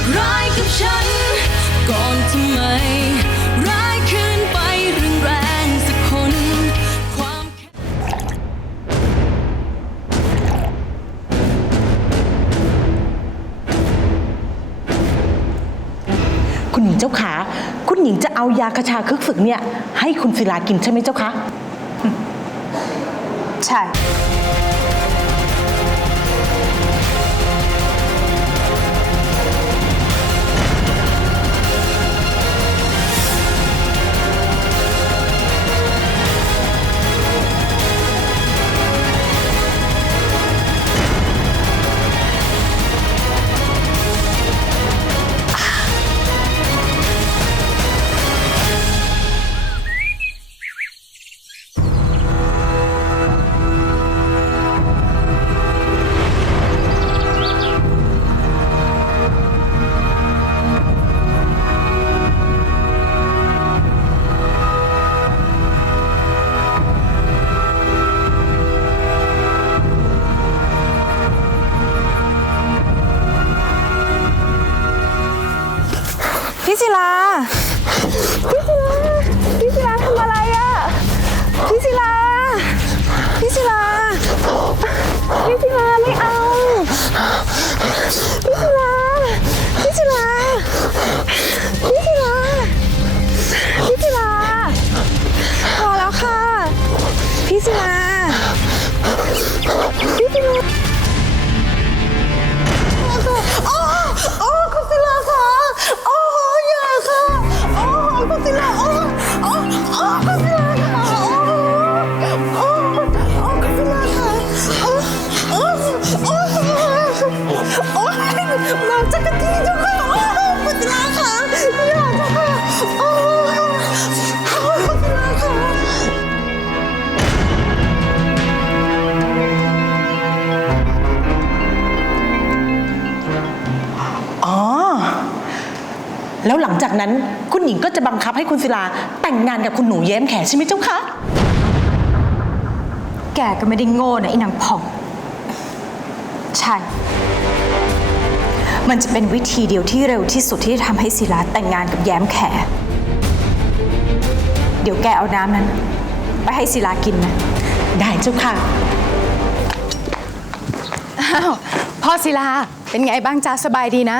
ากร้ายกับฉัน ก่อนทำไม ร้ายขึ้นไปรื่องแรงสักคน ความคุณหญิงเจ้าขา คุณหญิงจะเอายากระชาคึกศึกเนี่ย ให้คุณศิลากินใช่ไหมเจ้าคะ ใช่ พี่ศิลา พี่ศิลา พี่ศิลาทำอะไรอะพี่ศิลา พี่ศิลา พี่ จากนั้นคุณหญิงก็จะบังคับให้คุณศิลาแต่งงานกับคุณหนูแย้มแขใช่ไหมเจ้าคะ แกก็ไม่ได้โง่นะไอ้นางผ่อง ใช่ มันจะเป็นวิธีเดียวที่เร็วที่สุดที่จะทำให้ศิลาแต่งงานกับแย้มแข เดี๋ยวแกเอาน้ำนั้น ไปให้ศิลากินนะ ได้เจ้าค่ะ อ้าวพ่อศิลาเป็นไงบ้างจ๊ะสบายดีนะ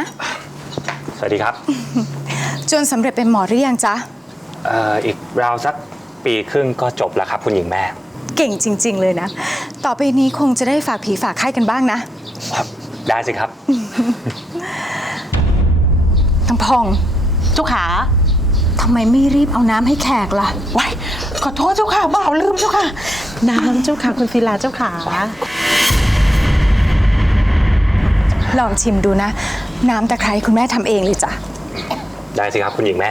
สวัสดีครับ จนสำเร็จเป็นหมอหรือยังจ๊ะ เอ่ออีกราวสักปีครึ่งก็จบแล้วครับ คุณหญิงแม่ เก่งจริง ๆ เลยนะ ต่อไปนี้คงจะได้ฝากผีฝากไข้กันบ้างนะ ได้สิครับ ทั้งพองเจ้าขาทำไมไม่รีบเอาน้ำให้แขกล่ะว้ายขอโทษเจ้าค่ะบ่าวลืมเจ้าค่ะ น้ำเจ้าค่ะคุณศิลาเจ้าขาลองชิมดูนะ น้ำตะไคร้คุณแม่ทำเองเลยจ้ะ ได้สิครับคุณหญิงแม่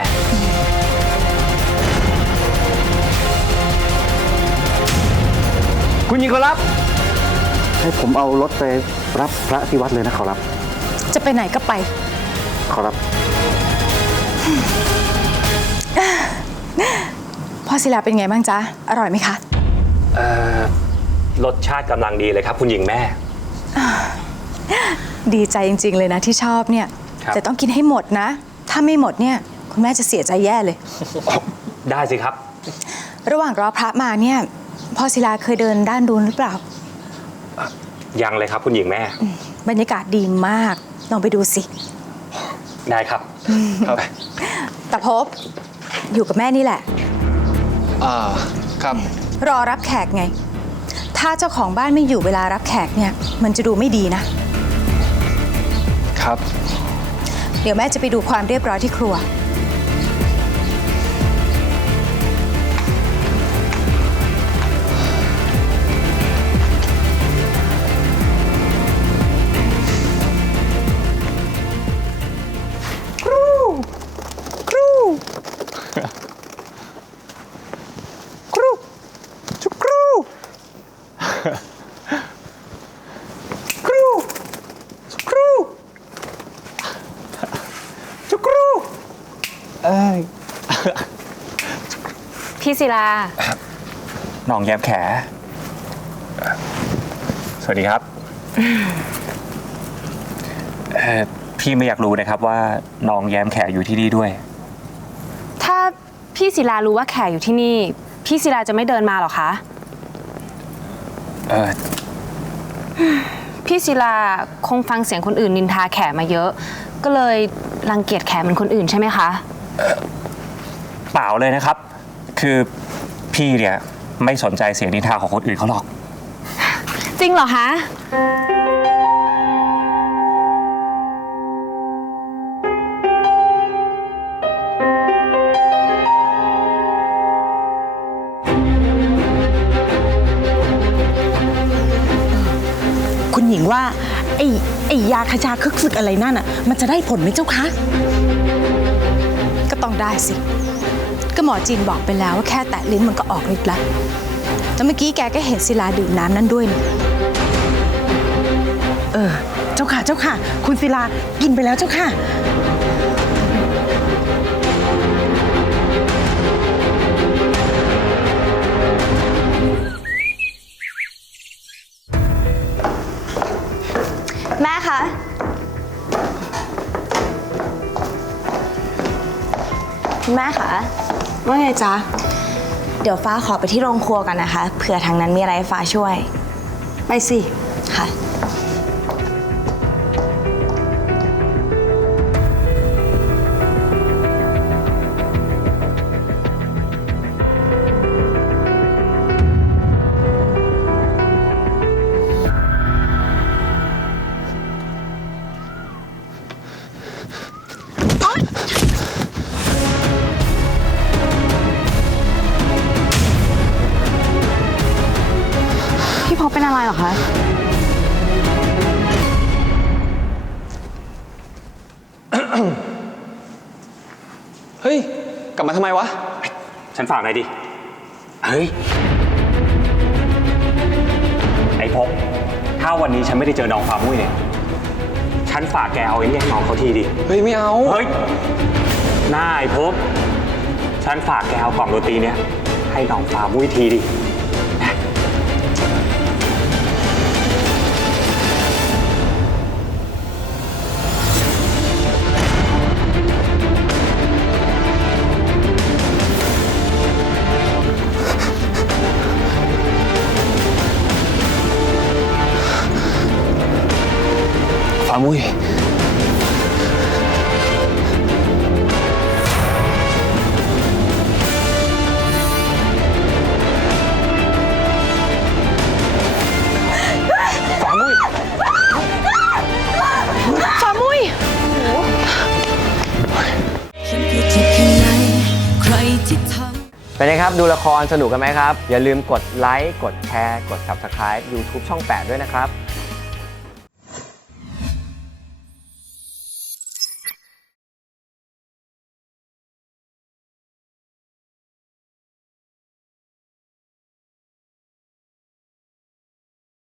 คุณหญิงขอรับ ให้ผมเอารถไปรับพระที่วัดเลยนะขอรับ จะไปไหนก็ไป ขอรับ พ่อศิลาเป็นไงบ้างจ๊ะ อร่อยไหมคะ เอ่อรสชาติกำลังดีเลยครับ คุณหญิงแม่ ดีใจจริง ๆ เลยนะที่ชอบเนี่ย ครับ แต่ต้องกินให้หมดนะ ถ้าไม่หมดเนี่ย คุณแม่จะเสียใจแย่เลย ได้สิครับ ระหว่างรอพระมาเนี่ยพ่อศิลาเคยเดินด้านดูนหรือเปล่า ยังเลยครับคุณหญิงแม่ บรรยากาศดีมาก ลองไปดูสิ ได้ครับครับแต่พบอยู่กับแม่นี่แหละ อ่า ครับ รอรับแขกไง ถ้าเจ้าของบ้านไม่อยู่เวลารับแขกเนี่ย มันจะดูไม่ดีนะ ครับ เดี๋ยวแม่จะไปดูความเรียบร้อยที่ครัว พี่ศิลาน้องแย้มแข สวัสดีครับเอ่อพี่ไม่อยากรู้นะครับว่าน้องแย้มแขอยู่ที่นี่ด้วย ถ้าพี่ศิลารู้ว่าแขกอยู่ที่นี่ พี่ศิลาจะไม่เดินมาหรอคะ เออพี่ศิลาคงฟังเสียงคนอื่นนินทาแขกมาเยอะ ก็เลยรังเกียจแขกเหมือนคนอื่นใช่ไหมคะ เปล่าเลยนะครับ คือพี่เนี่ยไม่สนใจเสียงนินทาของคนอื่นเขาหรอก จริงเหรอคะ คุณหญิงว่าไอ้ไอ้ยาขยาคึกศึกอะไรนั่นอะ มันจะได้ผลไหมเจ้าคะ ก็ต้องได้สิ ก็หมอจีนบอกไปแล้วว่าแค่แตะลิ้นมันก็ออกฤทธิ์ละแล้วเมื่อกี้แกก็เห็นศิลาดื่มน้ำนั่นด้วยนี่เออ เจ้าค่ะ เจ้าค่ะ คุณศิลากินไปแล้วเจ้าค่ะ คุณแม่คะว่าไงจ๊ะ เดี๋ยวฟ้าขอไปที่โรงครัวกันนะคะ เผื่อทางนั้นมีอะไรให้ฟ้าช่วย ไปสิ ค่ะ พี่พบเป็นอะไรเหรอคะเฮ้ย กลับมาทำไมวะ ฉันฝากหน่อยดิ เฮ้ย ไอ้พกถ้าวันนี้ฉันไม่ได้เจอน้องฟามุ้ยเนี่ย ฉันฝากแกเอาไอ้เนี่ยให้น้องเขาทีดิ เฮ้ย ไม่เอา เฮ้ยหน้าไอ้พกฉันฝากแกเอากล่องดนตรีเนี่ย ให้น้องฟามุ้ยทีดิ ฟามุยฟามุยฉันคือจิตข้างในใครที่ทำเป็นไงครับ ดูละครสนุกกันไหมครับ อย่าลืมกดไลค์ กดแชร์ กด Subscribe YouTube ช่อง 8 ด้วยนะครับ